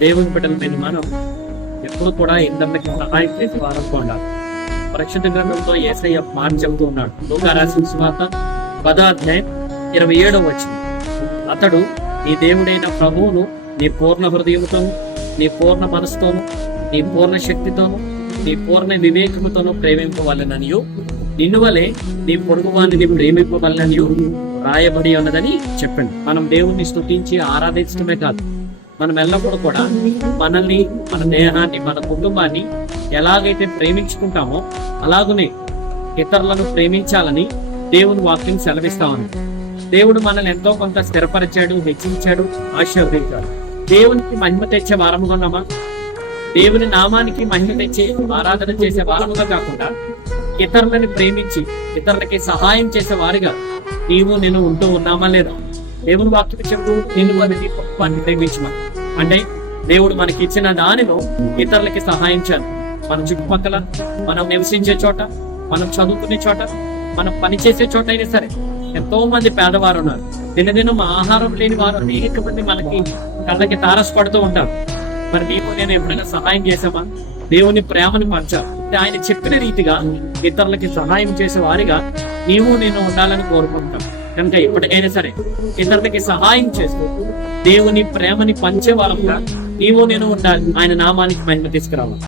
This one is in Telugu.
దేవుని బిడ్డలమైన మనం ఎప్పుడు కూడా ఇతరులకి సహాయం చేసే వారంగా ఉండాలి. పరిశుద్ధ గ్రంథంతో యేసయ్య మాట చెబుతూ ఉన్నాడు. లూకా రాసిన సువార్త 10:27 అతడు నీ దేవుడైన ప్రభువును నీ పూర్ణ హృదయంతోను, నీ పూర్ణ మనసుతోను, నీ పూర్ణ శక్తితోను, నీ పూర్ణ వివేకముతోను ప్రేమింపవలెననియు నిన్ను వలె నీ పొరుగు వారిని ప్రేమింపవలెననియు రాయబడి ఉన్నదని చెప్పండి. మనం దేవుణ్ణి స్తుతించి ఆరాధించడమే కాదు, మనం ఎల్లప్పుడూ కూడా మనల్ని, మన దేహాన్ని, మన కుటుంబాన్ని ఎలాగైతే ప్రేమించుకుంటామో అలాగనే ఇతరులను ప్రేమించాలని దేవుని వాక్యం సెలవిస్తామని. దేవుడు మనల్ని ఎంతో కొంత స్థిరపరిచాడు, హెచ్చించాడు, ఆశీర్వదించాడు. దేవునికి మహిమ తెచ్చే వారముగా ఉన్నామా? దేవుని నామానికి మహిమ తెచ్చే ఆరాధన చేసే వారముగా కాకుండా ఇతరులని ప్రేమించి ఇతరులకి సహాయం చేసే వారిగా నీవు నేను ఉంటూ ఉన్నామా లేదా? దేవుని వాక్యం చెప్పు, నిన్ను వారిని ప్రేమించమా అంటే దేవుడు మనకి ఇచ్చిన దానిలో ఇతరులకి సహాయం చేయాలి. మన చుట్టుపక్కల, మనం నివసించే చోట, మనం చదువుకునే చోట, మనం పనిచేసే చోట అయినా సరే ఎంతో మంది పేదవారు ఉన్నారు. దినదినం ఆహారం లేని వారు అనేక మంది మనకి కళ్ళకి తారసపడుతూ ఉంటారు. మరి నీవు నేను ఎప్పుడైనా సహాయం చేసామా? దేవుని ప్రేమను పంచాలి. ఆయన చెప్పిన రీతిగా ఇతరులకి సహాయం చేసే వారిగా నీవు నేను ఉండాలని కోరుకుంటాం. కనుక ఎప్పటికైనా సరే ఇతరులకి సహాయం చేస్తూ దేవుని ప్రేమని పంచే వాళ్ళంగా నీవు నేను ఉండాలి. ఆయన నామానికి మహిమ తీసుకురావాలి.